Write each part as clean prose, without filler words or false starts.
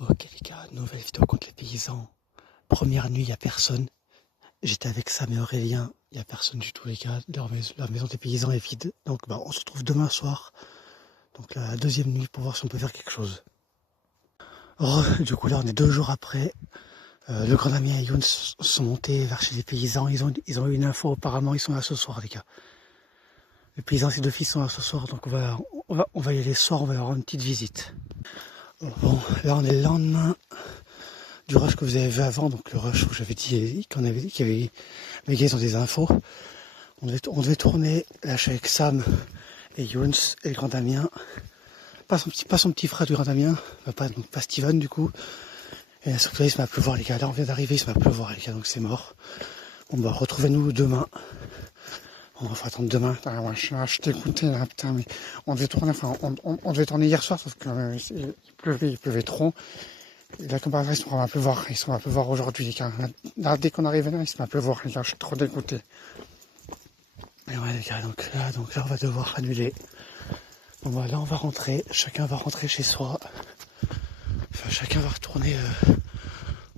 Ok les gars, nouvelle vidéo contre les paysans. Première nuit, il n'y a personne. J'étais avec Sam et Aurélien, il n'y a personne du tout les gars. La maison des paysans est vide. Donc on se retrouve demain soir. Donc la deuxième nuit pour voir si on peut faire quelque chose. Du coup là on est 2 jours après. Le grand ami et Youn sont montés vers chez les paysans. Ils ont eu une info, apparemment ils sont là ce soir les gars. Les paysans, ces deux fils sont là ce soir, donc on va y aller ce soir, on va avoir une petite visite. Bon, là on est le lendemain du rush que vous avez vu avant, donc le rush où j'avais dit qu'il y avait les gars ils ont des infos. On devait tourner, là je suis avec Sam et Younes et le grand Damien. Pas son petit frère du grand Damien, pas Steven du coup. Et surtout il se met à pleuvoir les gars, là on vient d'arriver, il se met à pleuvoir les gars, donc c'est mort. Bon bah retrouvez-nous demain. On va attendre demain. Ah ouais, je t'ai écouté là, putain, mais on devait tourner, on devait tourner hier soir, sauf que il pleuvait trop. Et là, comme par exemple, ils sont à pleuvoir aujourd'hui, les gars. Là, dès qu'on arrive là, ils sont à pleuvoir, les gars, je suis trop dégoûté. Et ouais, les gars, donc là, on va devoir annuler. Bon, bah, là, on va rentrer, chacun va rentrer chez soi. Enfin, chacun va retourner,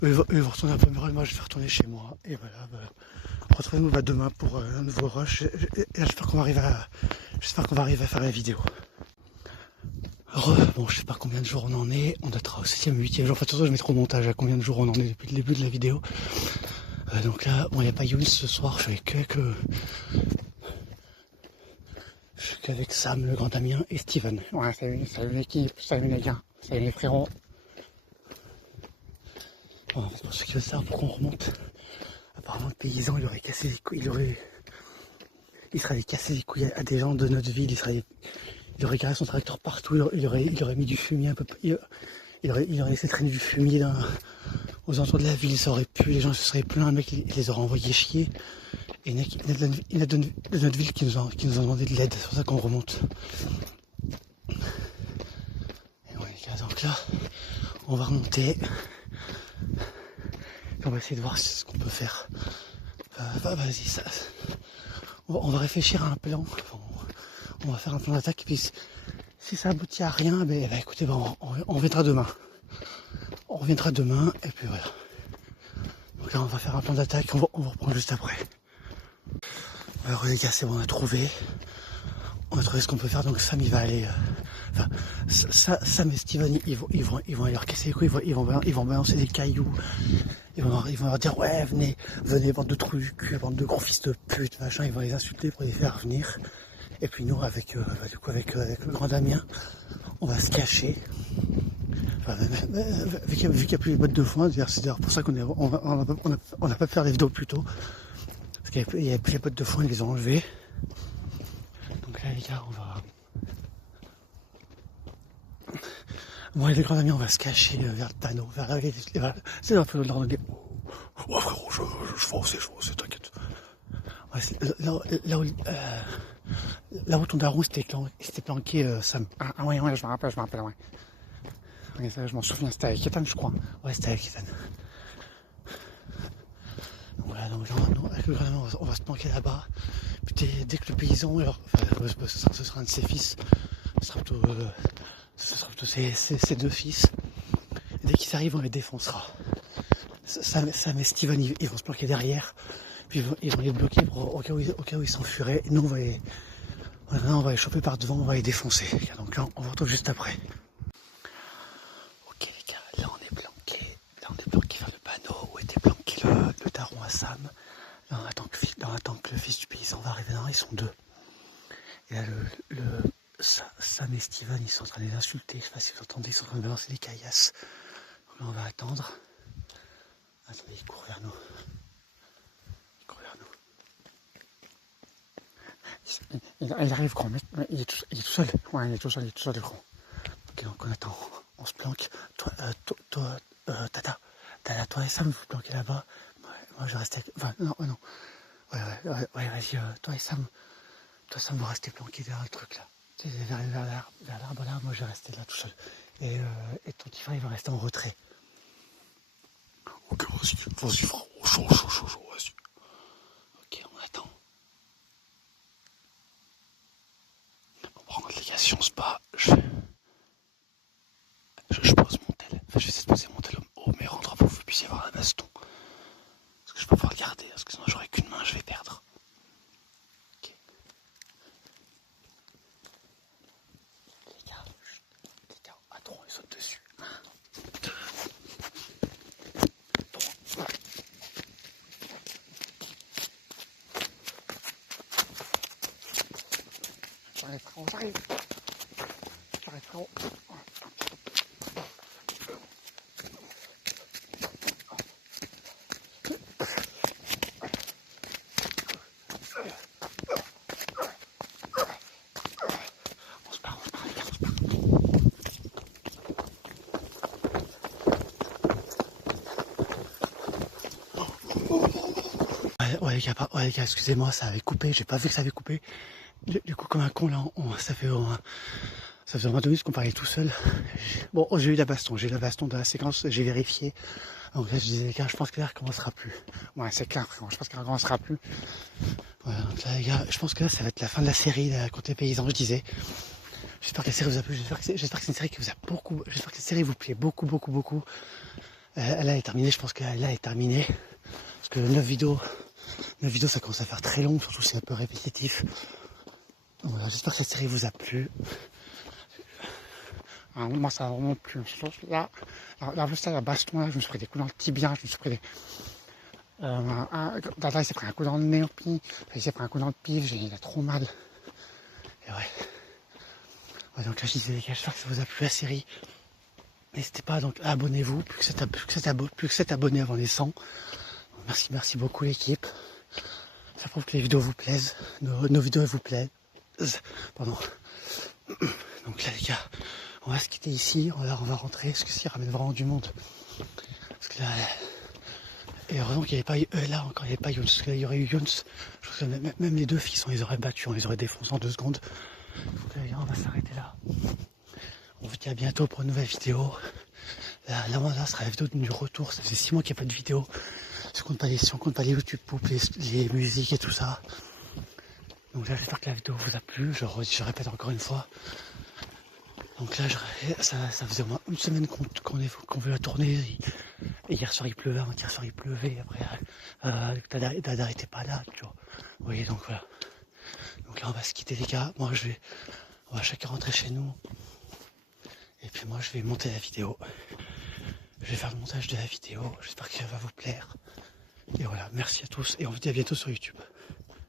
eux vont retourner à Pomerol, moi, je vais retourner chez moi. Et voilà, retrouvez-nous demain pour un nouveau rush. Et j'espère qu'on va arriver à faire la vidéo. Bon, je sais pas combien de jours on en est. On doit être au 7e ou 8e jour. Enfin, de toute façon, je mettrai au montage à combien de jours on en est depuis le début de la vidéo. Donc là, bon, il n'y a pas Younes ce soir. Je suis qu'avec Sam, le grand Damien et Steven. Ouais, salut l'équipe, salut les gars, salut les frérots. Bon, pour ceux qui veulent savoir pourquoi on remonte, apparemment le paysan, il aurait cassé les couilles, il serait allé casser les couilles à des gens de notre ville. Il aurait garé son tracteur partout. Il aurait mis du fumier un peu. Il aurait laissé traîner du fumier aux alentours de la ville. Ça aurait pu, les gens se seraient plaints. Le mec, il les aurait envoyés chier. Et il y en a de notre ville qui nous ont demandé de l'aide. C'est pour ça qu'on remonte. Et ouais, les gars, donc là, on va remonter. Et on va essayer de voir ce qu'on peut faire. Vas-y, ça. On va réfléchir à un plan. On va faire un plan d'attaque. Et puis, si ça aboutit à rien, écoutez, on reviendra demain. On reviendra demain, et puis voilà. Donc là, on va faire un plan d'attaque, on va reprendre juste après. Alors les gars, c'est bon, on a trouvé ce qu'on peut faire. Donc Sam, il va aller... Sam et Steven, ils vont aller leur casser les couilles, ils vont balancer des cailloux. Ils vont leur dire, ouais, venez, bande de trous du cul, bande de gros fils de pute, machin. Ils vont les insulter pour les faire venir. Et puis nous, avec le grand Damien, on va se cacher. Vu qu'il n'y a plus les bottes de foin, c'est d'ailleurs pour ça qu'on n'a pas pu faire les vidéos plus tôt. Parce qu'il n'y avait plus les bottes de foin, ils les ont enlevées. Donc là les gars, on va... Moi et les grands amis, on va se cacher vers le panneau, c'est un peu de l'ordre de... Ouais frérot, je vais, t'inquiète. Ouais, là où ton daron s'était planqué, Sam. Ah ouais, je me rappelle, ouais. Ouais, ça, je m'en souviens, c'était avec Ethan, je crois. Ouais, c'était avec Ethan. Voilà, donc avec le grand ami, on va se planquer là-bas. Puis dès que le paysan, ce sera un de ses fils, ce sera plutôt ses deux fils. Et dès qu'ils arrivent, on les défoncera. Sam et Steven, ils vont se planquer derrière. Puis ils vont les bloquer au cas où ils s'enfuiraient. Nous, on va les choper par devant, on va les défoncer. Donc là, on vous retrouve juste après. Ok les gars, là on est planqué vers le panneau où était planqué le daron à Sam. Là on attend que le fils du paysan va arriver. Non, ils sont deux. Et là Sam et Steven, ils sont en train de les insulter. Je sais pas si vous entendez, ils sont en train de balancer des caillasses. Donc là on va attendre. Attendez, il court vers nous. Il arrive, gros, mais il est tout seul. Ouais, il est tout seul, le gros. Ok, donc on attend. On se planque. Tata, toi et Sam, vous vous planquez là-bas. Moi, je reste avec... Enfin, non. Ouais, vas-y, toi et Sam, vous restez planqués derrière le truc, là. Tu sais, vers l'arbre, là, moi, je vais rester là, tout seul. Et ton petit frère, il va rester en retrait. Ok, vas-y, frérot, chaud, vas-y. Ok, on attend. Bon, par contre, les gars, si on se bat, je pose mon tel. Enfin, je vais essayer de Allez. J'arrête, frérot. On se part, les gars, on se part. Ouais les gars, excusez-moi, ça avait coupé, j'ai pas vu que ça avait coupé. Du coup, comme un con là, ça fait vraiment 2 minutes qu'on parlait tout seul. Bon, j'ai eu la baston dans la séquence, j'ai vérifié. Donc là, je disais les gars, je pense que là, elle recommencera plus. Ouais, c'est clair, frérot, je pense qu'elle recommencera plus. Voilà, donc là les gars, je pense que là, ça va être la fin de la série, là, Contes des paysans, je disais. J'espère que la série vous a plu, j'espère que c'est une série qui vous a beaucoup, j'espère que cette série vous plaît beaucoup. Elle est terminée, je pense qu'elle est terminée. Parce que 9 vidéos, ça commence à faire très long, surtout si c'est un peu répétitif. Donc voilà, j'espère que cette série vous a plu. Alors, moi, ça a vraiment plu. Là, la baston, là, je me suis pris des coups dans le tibia, je me suis pris des... Dada, il s'est pris un coup dans le nez, il s'est pris un coup dans le pif, il a trop mal. Et ouais, donc là, je disais, les gars, j'espère que ça vous a plu la série. N'hésitez pas, donc, abonnez-vous, plus que 7 abonnés avant les 100. Merci beaucoup l'équipe. Ça prouve que les vidéos vous plaisent, nos vidéos vous plaisent. Pardon. Donc là les gars, on va se quitter ici, on va rentrer, parce que s'il ramène vraiment du monde. Parce que là, et heureusement qu'il n'y avait pas eu, là encore il n'y avait pas Younes, parce que là il y aurait eu Younes. Je pense que même les deux fils, on les aurait battus, on les aurait défoncés en 2 secondes. Donc là les gars, on va s'arrêter là. On vous dit à bientôt pour une nouvelle vidéo. Là sera la vidéo du retour, ça fait 6 mois qu'il n'y a pas de vidéo. Si on compte pas les YouTube Poop, les musiques et tout ça. Donc là j'espère que la vidéo vous a plu, je répète encore une fois. Donc là ça faisait au moins une semaine qu'on veut la tourner. Et hier soir il pleuvait, avant-hier soir il pleuvait, après Dada était pas là, tu vois. Vous voyez, donc voilà. Donc là on va se quitter les gars, on va chacun rentrer chez nous. Et puis moi je vais monter la vidéo. Je vais faire le montage de la vidéo, j'espère que ça va vous plaire. Et voilà, merci à tous et on vous dit à bientôt sur YouTube.